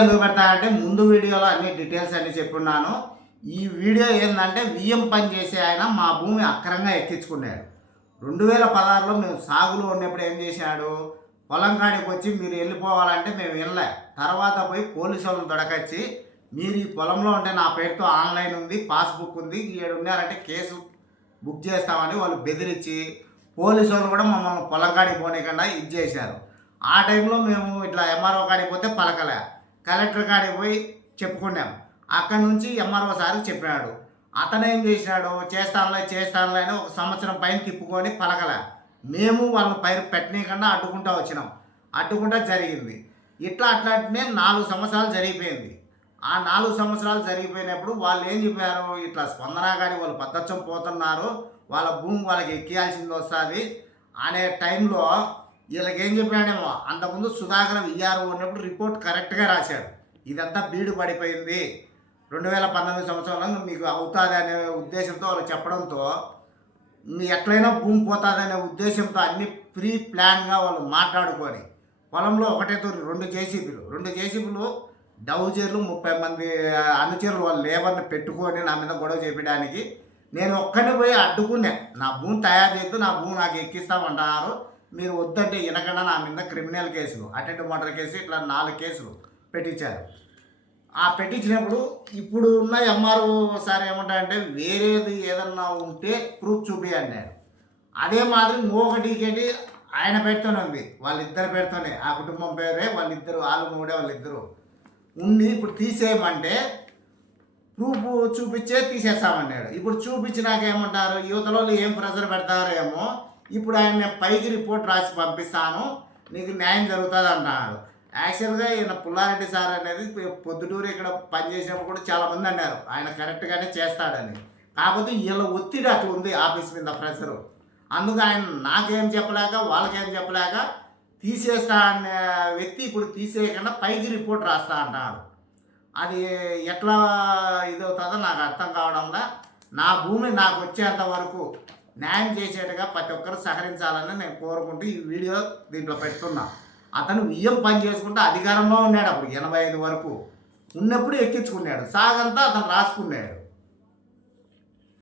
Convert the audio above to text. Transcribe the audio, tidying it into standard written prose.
ఎందుకు పెడతానంటే ముందు వీడియోలో అన్ని డీటెయిల్స్ అన్ని చెప్పున్నాను. ఈ వీడియో ఏంటంటే వియ్యం పని చేసే ఆయన మా భూమి అక్రమంగా ఎక్కించుకున్నాడు. 2016లో మేము సాగులో ఉన్నప్పుడు ఏం చేశాడు, పొలం కాడికి వచ్చి మీరు వెళ్ళిపోవాలంటే మేము వెళ్ళలే. తర్వాత పోయి పోలీసు వాళ్ళని దొడకొచ్చి మీరు ఈ పొలంలో ఉంటే నా పేరుతో ఆన్లైన్ ఉంది, పాస్బుక్ ఉంది, ఏడు ఉన్నారంటే కేసు బుక్ చేస్తామని వాళ్ళు బెదిరించి పోలీసు వాళ్ళు కూడా మమ్మల్ని పొలం కాడికి పోనీకుండా ఇది చేశారు. ఆ టైంలో మేము ఇట్లా ఎంఆర్ఓ కాడికి పోతే పలకలే, కలెక్టర్ కాడికి పోయి చెప్పుకున్నాం. అక్కడి నుంచి ఎంఆర్ఓ సార్కి చెప్పినాడు. అతను ఏం చేసినాడు, చేస్తానులే అని 1 సంవత్సరం పైన తిప్పుకొని పలకలే. మేము వాళ్ళని పైరు పెట్టనీయకుండా అడ్డుకుంటూ వచ్చినాం. అడ్డుకుంటా జరిగింది. అట్లాంటినే 4 సంవత్సరాలు జరిగిపోయింది. ఆ 4 సంవత్సరాలు జరిగిపోయినప్పుడు వాళ్ళు ఏం చెప్పారు, ఇట్లా స్పందన కానీ వాళ్ళు పద్ధత్యం పోతున్నారు, వాళ్ళ భూమి వాళ్ళకి ఎక్కియాల్సింది వస్తుంది అనే టైంలో వీళ్ళకి ఏం చెప్పాడేమో, అంతకుముందు సుధాకర్ విఆర్ఓ ఉన్నప్పుడు రిపోర్ట్ కరెక్ట్గా రాశాడు. ఇదంతా బీడు పడిపోయింది 2019 సంవత్సరంలో మీకు అవుతుంది అనే ఉద్దేశంతో వాళ్ళు చెప్పడంతో మీ ఎట్లయినా భూమి పోతుంది అనే ఉద్దేశంతో అన్ని ప్రీ ప్లాన్గా వాళ్ళు మాట్లాడుకొని పొలంలో ఒకటే 2 జేసీబీలు డౌజర్లు 30 మంది అనుచరులు వాళ్ళ లేబర్ని పెట్టుకొని నా మీద గొడవ చేపించడానికి నేను ఒక్కడిని పోయి అడ్డుకున్నా. నా భూమి తయారు చేస్తూ నా భూమి నాకు ఎక్కిస్తామంటున్నారు, మీరు వద్దంటే వినకుండా నా మీద క్రిమినల్ కేసులు, అటెంప్ట్ మర్డర్ కేసు, ఇట్లా 4 కేసులు పెట్టించారు. ఆ పెట్టించినప్పుడు ఇప్పుడు ఉన్న ఎంఆర్ఓ సార్ ఏమంటారంటే వేరేది ఏదన్నా ఉంటే ప్రూఫ్ చూపి అన్నాడు. అదే మాదిరి ఇంకొకటికేటి ఆయన పేరుతోనే ఉంది, వాళ్ళిద్దరు పేరుతోనే, ఆ కుటుంబం పేరే వాళ్ళిద్దరు, వాళ్ళిద్దరు ఉండి ఇప్పుడు తీసేయమంటే ప్రూఫ్ చూపించే తీసేస్తామన్నాడు. ఇప్పుడు చూపించినాక ఏమంటారు, యువతలో ఏం ప్రెజర్ పెడతారో ఏమో, ఇప్పుడు ఆయన పైకి రిపోర్ట్ రాసి పంపిస్తాను, నీకు న్యాయం జరుగుతుంది అన్నాడు. యాక్చువల్గా ఈయన పుల్లారెడ్డి సార్ అనేది పొద్దుటూరు ఇక్కడ పనిచేసినప్పుడు కూడా చాలామంది అన్నారు ఆయన కరెక్ట్గానే చేస్తాడని. కాకపోతే వీళ్ళ ఒత్తిడి అట్లా ఉంది ఆఫీస్ మీద ప్రెషరు. అందుకు ఆయన నాకేం చెప్పలేక వాళ్ళకేం చెప్పలేక తీసేస్తా అనే వ్యక్తి ఇప్పుడు తీసేయకుండా పైకి రిపోర్ట్ రాస్తా అంటాడు. అది ఎట్లా ఇదవుతుందో నాకు అర్థం కావడంలా. నా భూమి నాకు వచ్చేంత వరకు న్యాయం చేసేట్టుగా ప్రతి ఒక్కరు సహకరించాలని నేను కోరుకుంటూ ఈ వీడియో దీంట్లో పెడుతున్నా. అతను వియ్యం పని చేసుకుంటే అధికారంలో ఉన్నాడు, అప్పుడు 85 వరకు ఉన్నప్పుడు ఎక్కించుకున్నాడు, సాగంతా అతను రాసుకున్నాడు.